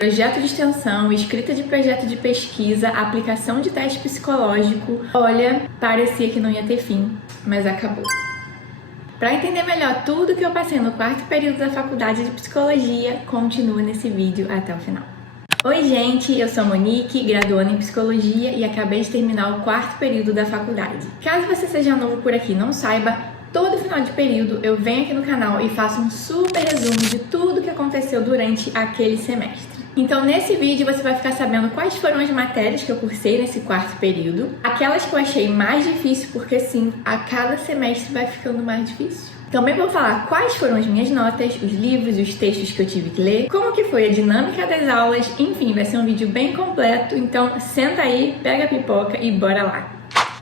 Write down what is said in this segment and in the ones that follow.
Projeto de extensão, escrita de projeto de pesquisa, aplicação de teste psicológico. Olha, parecia que não ia ter fim, mas acabou. Para entender melhor tudo que eu passei no quarto período da faculdade de psicologia, continua nesse vídeo até o final. Oi gente, eu sou a Monique, graduanda em psicologia e acabei de terminar o quarto período da faculdade. Caso você seja novo por aqui e não saiba, todo final de período eu venho aqui no canal e faço um super resumo de tudo que aconteceu durante aquele semestre. Então nesse vídeo você vai ficar sabendo quais foram as matérias que eu cursei nesse quarto período, aquelas que eu achei mais difícil, porque sim, a cada semestre vai ficando mais difícil. Também vou falar quais foram as minhas notas, os livros e os textos que eu tive que ler, como que foi a dinâmica das aulas, enfim, vai ser um vídeo bem completo, então senta aí, pega a pipoca e bora lá!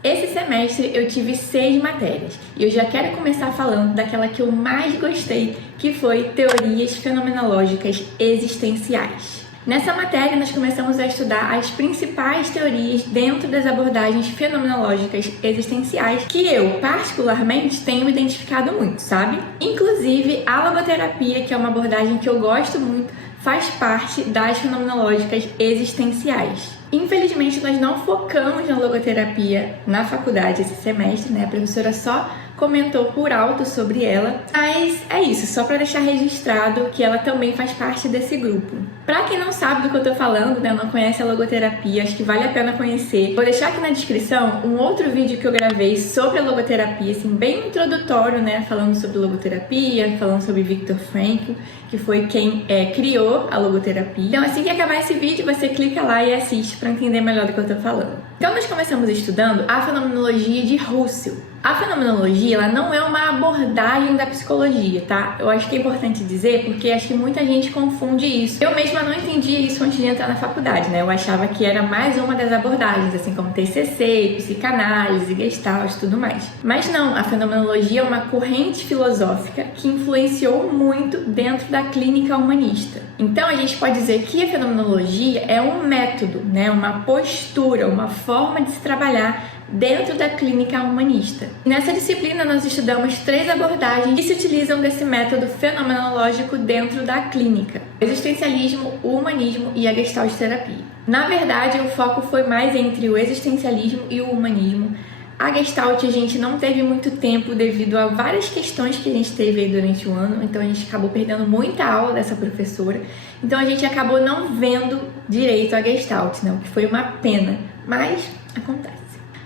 Esse semestre eu tive 6 matérias e eu já quero começar falando daquela que eu mais gostei, que foi Teorias Fenomenológicas Existenciais. Nessa matéria, nós começamos a estudar as principais teorias dentro das abordagens fenomenológicas existenciais que eu, particularmente, tenho identificado muito, sabe? Inclusive, a logoterapia, que é uma abordagem que eu gosto muito, faz parte das fenomenológicas existenciais. Infelizmente, nós não focamos na logoterapia na faculdade esse semestre, né? A professora só comentou por alto sobre ela, mas é isso, só para deixar registrado que ela também faz parte desse grupo. Para quem não sabe do que eu tô falando, né, não conhece a logoterapia, acho que vale a pena conhecer. Vou deixar aqui na descrição um outro vídeo que eu gravei sobre a logoterapia, assim, bem introdutório, né, falando sobre logoterapia, falando sobre Viktor Frankl, que foi quem criou a logoterapia. Então, assim que acabar esse vídeo, você clica lá e assiste para entender melhor do que eu tô falando. Então, nós começamos estudando a fenomenologia de Russell. A fenomenologia, ela não é uma abordagem da psicologia, tá? Eu acho que é importante dizer, porque acho que muita gente confunde isso. Eu mesma não entendia isso antes de entrar na faculdade, né? Eu achava que era mais uma das abordagens, assim como TCC, psicanálise, Gestalt e tudo mais. Mas não, a fenomenologia é uma corrente filosófica que influenciou muito dentro da clínica humanista. Então, a gente pode dizer que a fenomenologia é um método, né? Uma postura, uma forma de se trabalhar dentro da clínica humanista. Nessa disciplina nós estudamos 3 abordagens que se utilizam desse método fenomenológico dentro da clínica: o existencialismo, o humanismo e a Gestalt terapia. Na verdade, o foco foi mais entre o existencialismo e o humanismo. A Gestalt a gente não teve muito tempo devido a várias questões que a gente teve aí durante o ano, então a gente acabou perdendo muita aula dessa professora, então a gente acabou não vendo direito a Gestalt, né? O que foi uma pena, mas acontece.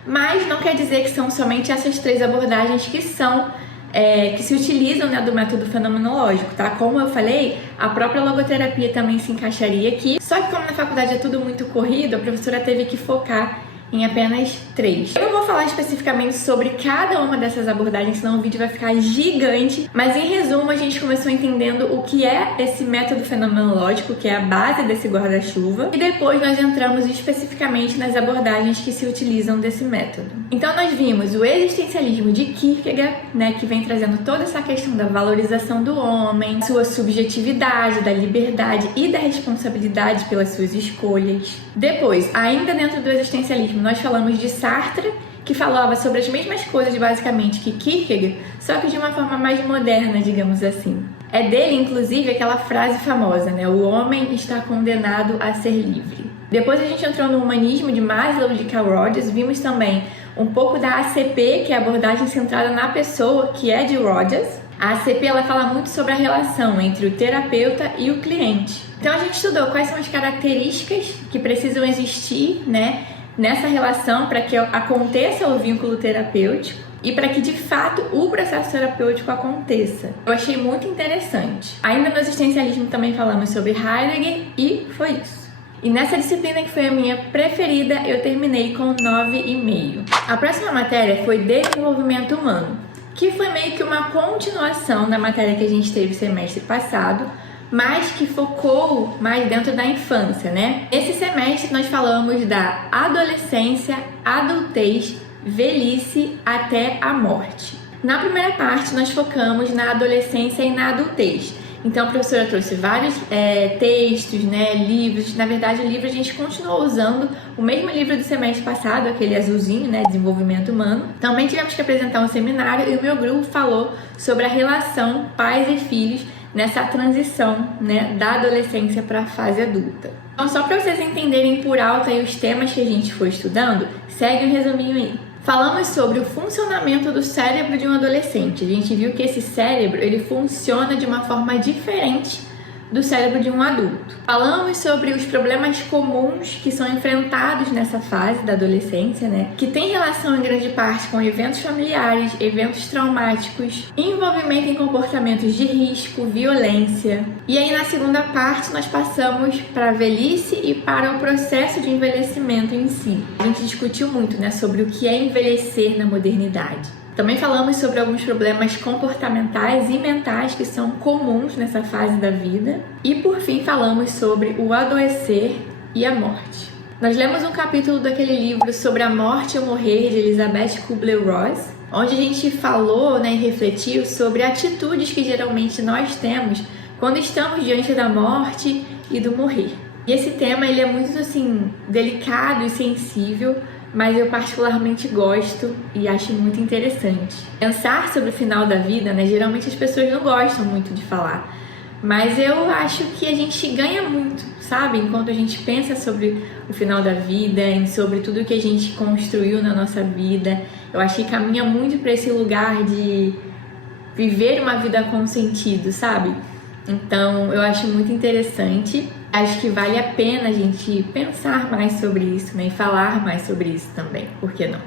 Mas não quer dizer que são somente essas 3 abordagens que se utilizam, né, do método fenomenológico, tá? Como eu falei, a própria logoterapia também se encaixaria aqui, só que como na faculdade é tudo muito corrido, a professora teve que focar em apenas 3. Eu não vou falar especificamente sobre cada uma dessas abordagens, senão o vídeo vai ficar gigante, mas em resumo a gente começou entendendo o que é esse método fenomenológico, que é a base desse guarda-chuva, e depois nós entramos especificamente nas abordagens que se utilizam desse método. Então nós vimos o existencialismo de Kierkegaard, né, que vem trazendo toda essa questão da valorização do homem, sua subjetividade, da liberdade e da responsabilidade pelas suas escolhas. Depois, ainda dentro do existencialismo, nós falamos de Sartre, que falava sobre as mesmas coisas basicamente que Kierkegaard, só que de uma forma mais moderna, digamos assim. É dele, inclusive, aquela frase famosa, né? O homem está condenado a ser livre. Depois a gente entrou no humanismo de Maslow e de Carl Rogers, vimos também um pouco da ACP, que é a abordagem centrada na pessoa, que é de Rogers. A ACP ela fala muito sobre a relação entre o terapeuta e o cliente. Então a gente estudou quais são as características que precisam existir, né, nessa relação para que aconteça o vínculo terapêutico e para que de fato o processo terapêutico aconteça. Eu achei muito interessante. Ainda no existencialismo também falamos sobre Heidegger e foi isso. E nessa disciplina que foi a minha preferida, eu terminei com 9,5. A próxima matéria foi Desenvolvimento Humano, que foi meio que uma continuação da matéria que a gente teve semestre passado, mas que focou mais dentro da infância, né? Esse semestre nós falamos da adolescência, adultez, velhice até a morte. Na primeira parte nós focamos na adolescência e na adultez. Então a professora trouxe vários textos, né, livros. Na verdade, o livro a gente continuou usando o mesmo livro do semestre passado, aquele azulzinho, né, Desenvolvimento Humano. Também tivemos que apresentar um seminário e o meu grupo falou sobre a relação pais e filhos nessa transição, né, da adolescência para a fase adulta. Então, só para vocês entenderem por alto aí os temas que a gente foi estudando, segue um resuminho aí. Falamos sobre o funcionamento do cérebro de um adolescente. A gente viu que esse cérebro, ele funciona de uma forma diferente do cérebro de um adulto. Falamos sobre os problemas comuns que são enfrentados nessa fase da adolescência, né? Que tem relação em grande parte com eventos familiares, eventos traumáticos, envolvimento em comportamentos de risco, violência. E aí na segunda parte nós passamos para a velhice e para o processo de envelhecimento em si. A gente discutiu muito, né, sobre o que é envelhecer na modernidade. Também falamos sobre alguns problemas comportamentais e mentais que são comuns nessa fase da vida. E por fim falamos sobre o adoecer e a morte. Nós lemos um capítulo daquele livro sobre a morte e o morrer de Elizabeth Kubler-Ross, onde a gente falou, né, e refletiu sobre atitudes que geralmente nós temos quando estamos diante da morte e do morrer. E esse tema ele é muito assim delicado e sensível, mas eu particularmente gosto e acho muito interessante. Pensar sobre o final da vida, né? Geralmente as pessoas não gostam muito de falar, mas eu acho que a gente ganha muito, sabe? Enquanto a gente pensa sobre o final da vida, sobre tudo que a gente construiu na nossa vida, eu acho que caminha muito para esse lugar de viver uma vida com sentido, sabe? Então eu acho muito interessante. Acho que vale a pena a gente pensar mais sobre isso, né? E falar mais sobre isso também, por que não?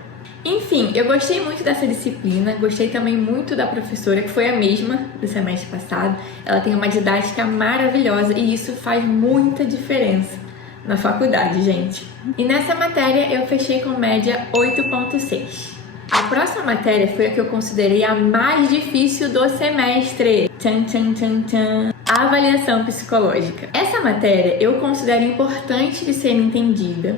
Enfim, eu gostei muito dessa disciplina, gostei também muito da professora, que foi a mesma do semestre passado. Ela tem uma didática maravilhosa e isso faz muita diferença na faculdade, gente. E nessa matéria eu fechei com média 8,6. A próxima matéria foi a que eu considerei a mais difícil do semestre. Tchan, tchan, tchan, tchan. A avaliação psicológica. Essa matéria eu considero importante de ser entendida,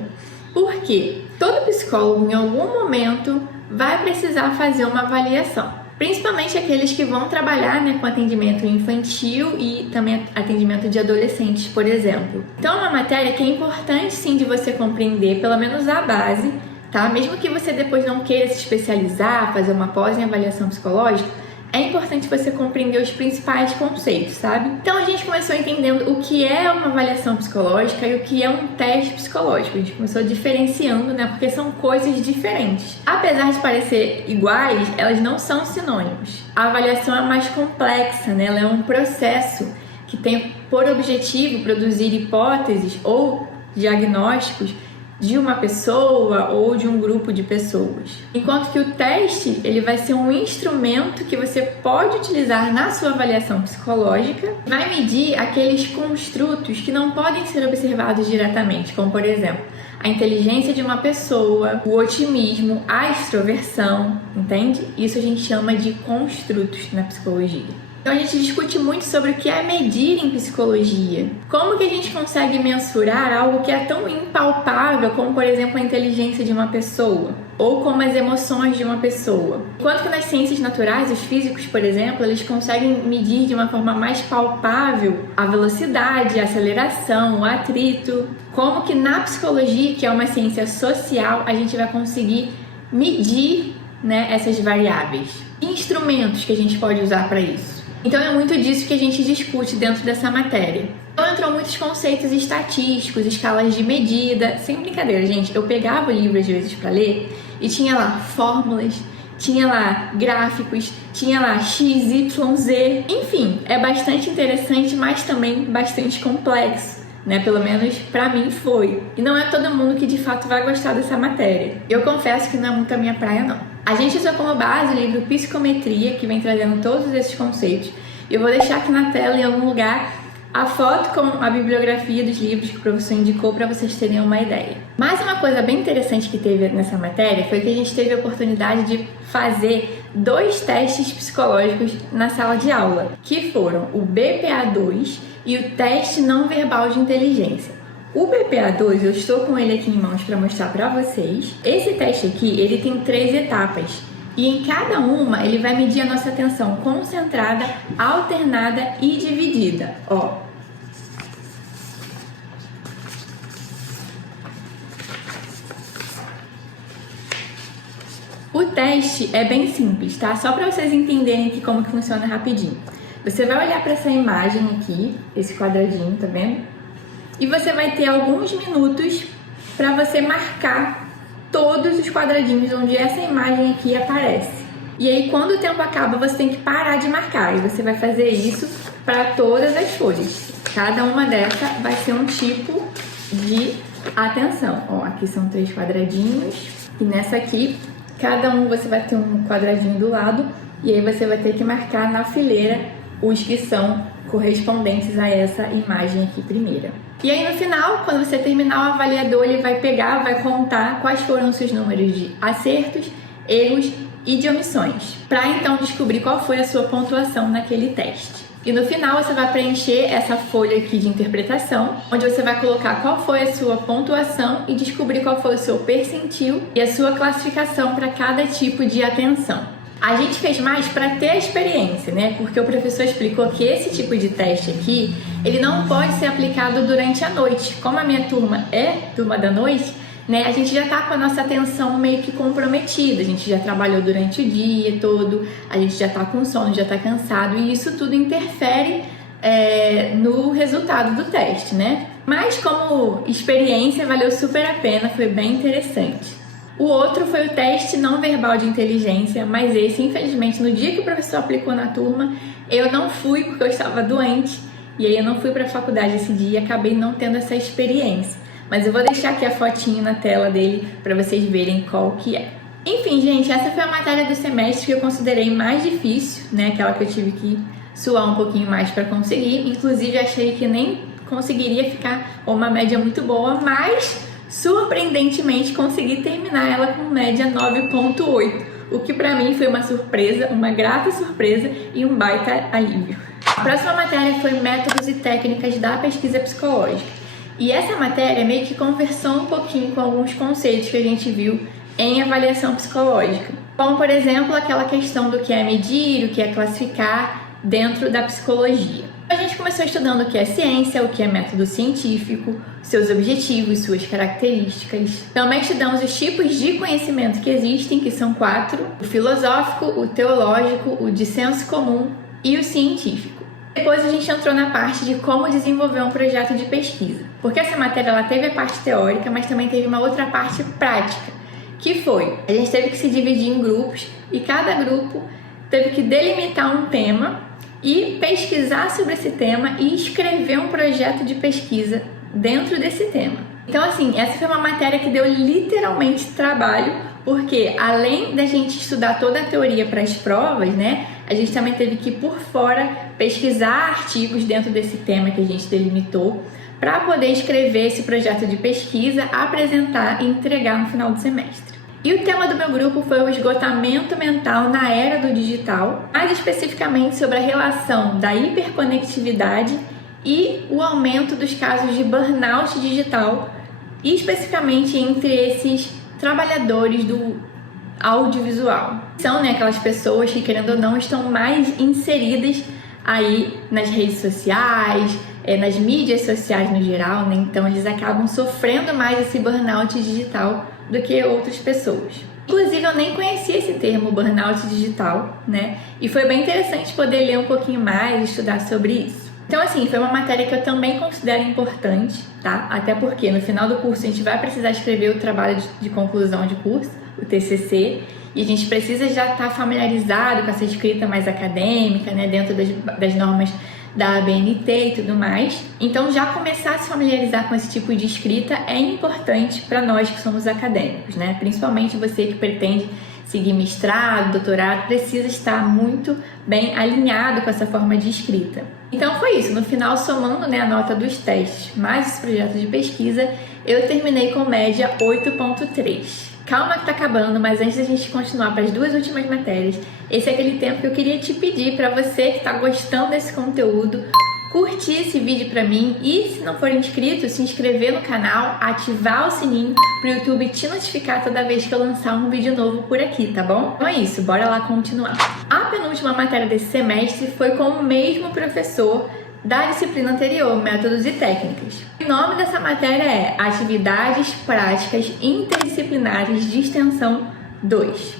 porque todo psicólogo em algum momento vai precisar fazer uma avaliação. Principalmente aqueles que vão trabalhar, né, com atendimento infantil e também atendimento de adolescentes, por exemplo. Então é uma matéria que é importante sim de você compreender, pelo menos a base, tá? Mesmo que você depois não queira se especializar, fazer uma pós em avaliação psicológica, é importante você compreender os principais conceitos, sabe? Então a gente começou entendendo o que é uma avaliação psicológica e o que é um teste psicológico. A gente começou diferenciando, né? Porque são coisas diferentes. Apesar de parecer iguais, elas não são sinônimos. A avaliação é mais complexa, né? Ela é um processo que tem por objetivo produzir hipóteses ou diagnósticos de uma pessoa ou de um grupo de pessoas. Enquanto que o teste, ele vai ser um instrumento que você pode utilizar na sua avaliação psicológica, vai medir aqueles construtos que não podem ser observados diretamente, como por exemplo, a inteligência de uma pessoa, o otimismo, a extroversão, entende? Isso a gente chama de construtos na psicologia. Então a gente discute muito sobre o que é medir em psicologia. Como que a gente consegue mensurar algo que é tão impalpável como, por exemplo, a inteligência de uma pessoa ou como as emoções de uma pessoa. Enquanto que nas ciências naturais, os físicos, por exemplo, eles conseguem medir de uma forma mais palpável a velocidade, a aceleração, o atrito. Como que na psicologia, que é uma ciência social, a gente vai conseguir medir, né, essas variáveis. Que instrumentos que a gente pode usar para isso? Então é muito disso que a gente discute dentro dessa matéria. Então entram muitos conceitos estatísticos, escalas de medida, sem brincadeira, gente. Eu pegava o livro às vezes para ler e tinha lá fórmulas, tinha lá gráficos, tinha lá x, y, z. Enfim, é bastante interessante, mas também bastante complexo, né? Pelo menos pra mim foi. E não é todo mundo que de fato vai gostar dessa matéria. Eu confesso que não é muito a minha praia, não. A gente usou como base o livro Psicometria, que vem trazendo todos esses conceitos. Eu vou deixar aqui na tela, em algum lugar, a foto com a bibliografia dos livros que o professor indicou para vocês terem uma ideia. Mas uma coisa bem interessante que teve nessa matéria foi que a gente teve a oportunidade de fazer 2 testes psicológicos na sala de aula, que foram o BPA-2 e o teste não verbal de inteligência. O BPA-2, eu estou com ele aqui em mãos para mostrar para vocês. Esse teste aqui, ele tem 3 etapas. E em cada uma, ele vai medir a nossa atenção concentrada, alternada e dividida. Ó. O teste é bem simples, tá? Só para vocês entenderem aqui como que funciona rapidinho. Você vai olhar para essa imagem aqui, esse quadradinho, tá vendo? E você vai ter alguns minutos para você marcar todos os quadradinhos onde essa imagem aqui aparece. E aí, quando o tempo acaba, você tem que parar de marcar. E você vai fazer isso para todas as folhas. Cada uma dessa vai ser um tipo de atenção. Ó, aqui são 3 quadradinhos. E nessa aqui, cada um você vai ter um quadradinho do lado. E aí você vai ter que marcar na fileira os que são correspondentes a essa imagem aqui primeira. E aí, no final, quando você terminar, o avaliador ele vai pegar, vai contar quais foram os seus números de acertos, erros e de omissões, para então descobrir qual foi a sua pontuação naquele teste. E no final você vai preencher essa folha aqui de interpretação, onde você vai colocar qual foi a sua pontuação e descobrir qual foi o seu percentil e a sua classificação para cada tipo de atenção. A gente fez mais para ter a experiência, né? Porque o professor explicou que esse tipo de teste aqui, ele não pode ser aplicado durante a noite. Como a minha turma é turma da noite, né, a gente já tá com a nossa atenção meio que comprometida, a gente já trabalhou durante o dia todo, a gente já tá com sono, já tá cansado, e isso tudo interfere no resultado do teste, né? Mas como experiência valeu super a pena, foi bem interessante. O outro foi o teste não verbal de inteligência, mas esse, infelizmente, no dia que o professor aplicou na turma, eu não fui porque eu estava doente, e aí eu não fui para a faculdade esse dia e acabei não tendo essa experiência. Mas eu vou deixar aqui a fotinho na tela dele para vocês verem qual que é. Enfim, gente, essa foi a matéria do semestre que eu considerei mais difícil, né? Aquela que eu tive que suar um pouquinho mais para conseguir. Inclusive, achei que nem conseguiria ficar uma média muito boa, mas surpreendentemente consegui terminar ela com média 9,8, o que para mim foi uma surpresa, uma grata surpresa e um baita alívio. A próxima matéria foi métodos e técnicas da pesquisa psicológica. E essa matéria meio que conversou um pouquinho com alguns conceitos que a gente viu em avaliação psicológica. Como, por exemplo, aquela questão do que é medir, o que é classificar dentro da psicologia. A gente começou estudando o que é ciência, o que é método científico, seus objetivos, suas características. Também estudamos os tipos de conhecimento que existem, que são 4: o filosófico, o teológico, o de senso comum e o científico. Depois a gente entrou na parte de como desenvolver um projeto de pesquisa, porque essa matéria ela teve a parte teórica, mas também teve uma outra parte prática, que foi, a gente teve que se dividir em grupos e cada grupo teve que delimitar um tema e pesquisar sobre esse tema e escrever um projeto de pesquisa dentro desse tema. Então, assim, essa foi uma matéria que deu literalmente trabalho, porque além da gente estudar toda a teoria para as provas, né, a gente também teve que, por fora, pesquisar artigos dentro desse tema que a gente delimitou para poder escrever esse projeto de pesquisa, apresentar e entregar no final do semestre. E o tema do meu grupo foi o esgotamento mental na era do digital, mais especificamente sobre a relação da hiperconectividade e o aumento dos casos de burnout digital, e especificamente entre esses trabalhadores do audiovisual. São, né, aquelas pessoas que, querendo ou não, estão mais inseridas aí nas redes sociais, nas mídias sociais no geral, né? Então eles acabam sofrendo mais esse burnout digital do que outras pessoas. Inclusive, eu nem conhecia esse termo, burnout digital, né? E foi bem interessante poder ler um pouquinho mais, estudar sobre isso. Então, assim, foi uma matéria que eu também considero importante, tá? Até porque no final do curso a gente vai precisar escrever o trabalho de conclusão de curso, o TCC, e a gente precisa já estar familiarizado com essa escrita mais acadêmica, né? Dentro das normas da ABNT e tudo mais. Então, já começar a se familiarizar com esse tipo de escrita é importante para nós que somos acadêmicos, né? Principalmente você que pretende seguir mestrado, doutorado, precisa estar muito bem alinhado com essa forma de escrita. Então foi isso, no final, somando, né, a nota dos testes mais esse projeto de pesquisa, eu terminei com média 8,3. Calma que tá acabando, mas antes da gente continuar para as 2 últimas matérias, esse é aquele tempo que eu queria te pedir para você que tá gostando desse conteúdo, curtir esse vídeo para mim e, se não for inscrito, se inscrever no canal, ativar o sininho para o YouTube te notificar toda vez que eu lançar um vídeo novo por aqui, tá bom? Então é isso, bora lá continuar. A penúltima matéria desse semestre foi com o mesmo professor da disciplina anterior, métodos e técnicas. O nome dessa matéria é Atividades Práticas Interdisciplinares de Extensão 2.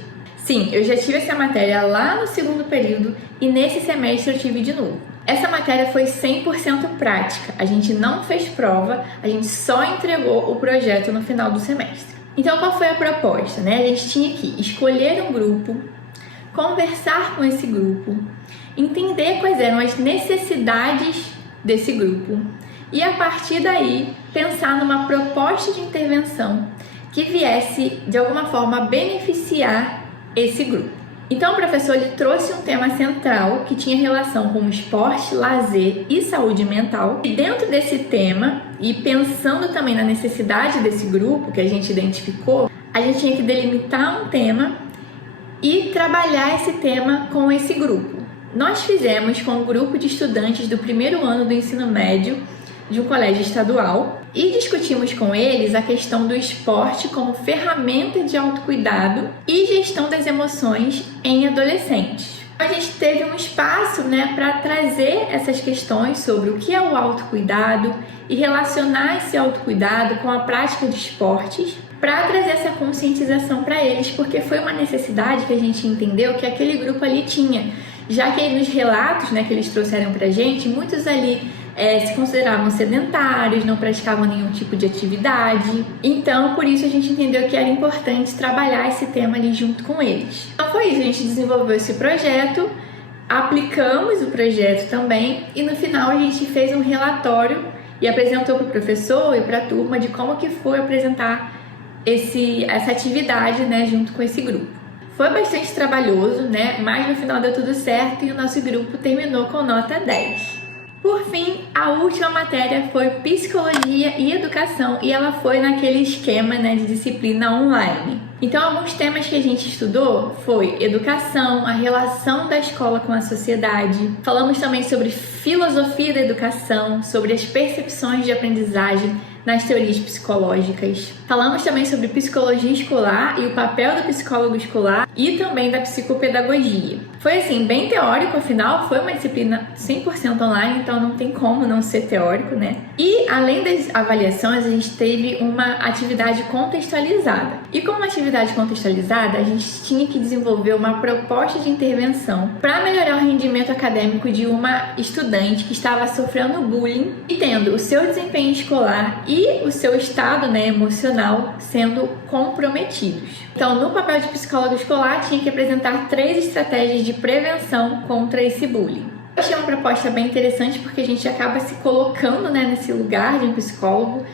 Sim, eu já tive essa matéria lá no segundo período e nesse semestre eu tive de novo. Essa matéria foi 100% prática, a gente não fez prova, a gente só entregou o projeto no final do semestre. Então qual foi a proposta, né? A gente tinha que escolher um grupo, conversar com esse grupo, entender quais eram as necessidades desse grupo e a partir daí pensar numa proposta de intervenção que viesse de alguma forma beneficiar esse grupo. Então o professor ele trouxe um tema central que tinha relação com esporte, lazer e saúde mental. E dentro desse tema, e pensando também na necessidade desse grupo que a gente identificou, a gente tinha que delimitar um tema e trabalhar esse tema com esse grupo. Nós fizemos com um grupo de estudantes do primeiro ano do ensino médio de um colégio estadual e discutimos com eles a questão do esporte como ferramenta de autocuidado e gestão das emoções em adolescentes. A gente teve um espaço, para trazer essas questões sobre o que é o autocuidado e relacionar esse autocuidado com a prática de esportes para trazer essa conscientização para eles, porque foi uma necessidade que a gente entendeu que aquele grupo ali tinha, já que nos relatos, que eles trouxeram para a gente, muitos ali se consideravam sedentários, não praticavam nenhum tipo de atividade. Então, por isso a gente entendeu que era importante trabalhar esse tema ali junto com eles. Então foi isso, a gente desenvolveu esse projeto, aplicamos o projeto também e no final a gente fez um relatório e apresentou para o professor e para a turma de como que foi apresentar essa atividade, junto com esse grupo. Foi bastante trabalhoso, mas no final deu tudo certo e o nosso grupo terminou com nota 10. Por fim, a última matéria foi Psicologia e Educação e ela foi naquele esquema de disciplina online. Então, alguns temas que a gente estudou foi educação, a relação da escola com a sociedade. Falamos também sobre filosofia da educação, sobre as percepções de aprendizagem nas teorias psicológicas. Falamos também sobre psicologia escolar e o papel do psicólogo escolar e também da psicopedagogia. Foi assim, bem teórico, afinal, foi uma disciplina 100% online, então não tem como não ser teórico, E além das avaliações, a gente teve uma atividade contextualizada. E como uma atividade contextualizada, a gente tinha que desenvolver uma proposta de intervenção para melhorar o rendimento acadêmico de uma estudante que estava sofrendo bullying e tendo o seu desempenho escolar e o seu estado emocional sendo comprometidos. Então, no papel de psicólogo escolar, tinha que apresentar 3 estratégias de prevenção contra esse bullying. Eu achei uma proposta bem interessante porque a gente acaba se colocando nesse lugar de um psicólogo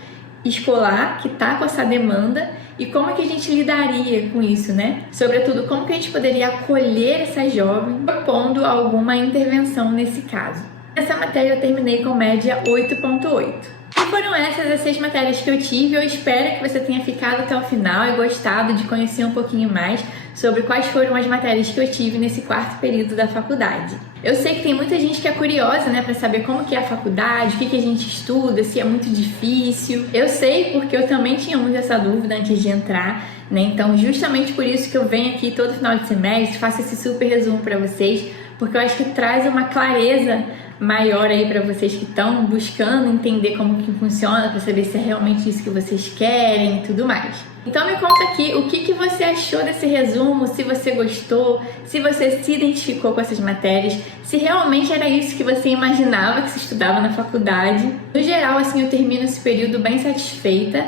escolar que está com essa demanda e como é que a gente lidaria com isso, Sobretudo, como que a gente poderia acolher essa jovem propondo alguma intervenção nesse caso. Essa matéria eu terminei com média 8.8. E foram essas as 6 matérias que eu tive. Eu espero que você tenha ficado até o final e gostado de conhecer um pouquinho mais sobre quais foram as matérias que eu tive nesse 4º período da faculdade. Eu sei que tem muita gente que é curiosa, para saber como que é a faculdade, o que a gente estuda, se é muito difícil. Eu sei porque eu também tinha muito essa dúvida antes de entrar, Então, justamente por isso que eu venho aqui todo final de semestre, faço esse super resumo para vocês, porque eu acho que traz uma clareza maior aí para vocês que estão buscando entender como que funciona, para saber se é realmente isso que vocês querem e tudo mais. Então me conta aqui o que você achou desse resumo, se você gostou, se você se identificou com essas matérias, se realmente era isso que você imaginava que se estudava na faculdade. No geral, assim, eu termino esse período bem satisfeita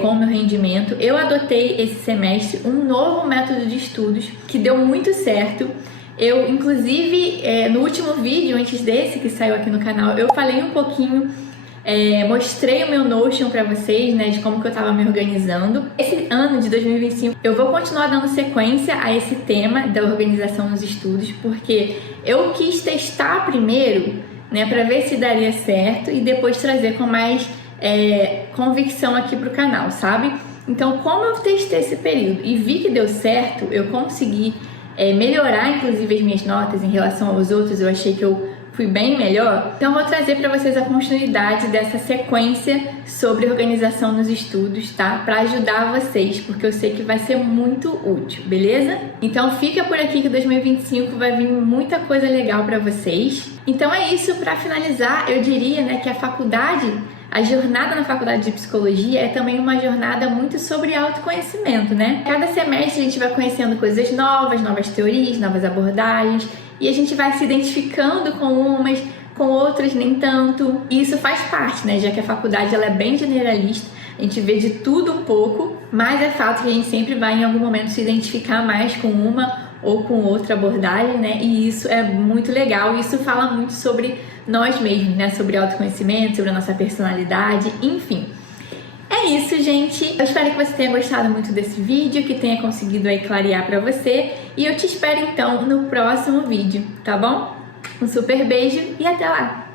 com o meu rendimento. Eu adotei esse semestre um novo método de estudos que deu muito certo. Eu, inclusive, no último vídeo, antes desse que saiu aqui no canal, eu falei um pouquinho, mostrei o meu Notion pra vocês, de como que eu tava me organizando. Esse ano de 2025, eu vou continuar dando sequência a esse tema da organização nos estudos, porque eu quis testar primeiro, pra ver se daria certo e depois trazer com mais convicção aqui pro canal, sabe? Então, como eu testei esse período e vi que deu certo, eu consegui melhorar, inclusive, as minhas notas em relação aos outros. Eu achei que eu fui bem melhor. Então, eu vou trazer para vocês a continuidade dessa sequência sobre organização nos estudos, tá? Para ajudar vocês, porque eu sei que vai ser muito útil, beleza? Então, fica por aqui que 2025 vai vir muita coisa legal para vocês. Então, é isso. Para finalizar, eu diria, que a faculdade A jornada na faculdade de psicologia é também uma jornada muito sobre autoconhecimento, né? Cada semestre a gente vai conhecendo coisas novas, novas teorias, novas abordagens, e a gente vai se identificando com umas, com outras nem tanto. E isso faz parte, né? Já que a faculdade ela é bem generalista, a gente vê de tudo um pouco, mas é fato que a gente sempre vai em algum momento se identificar mais com uma ou com outra abordagem, né? E isso é muito legal, isso fala muito sobre nós mesmos, né? Sobre autoconhecimento, sobre a nossa personalidade, enfim. É isso, gente. Eu espero que você tenha gostado muito desse vídeo, que tenha conseguido aí clarear pra você. E eu te espero então no próximo vídeo, tá bom? Um super beijo e até lá!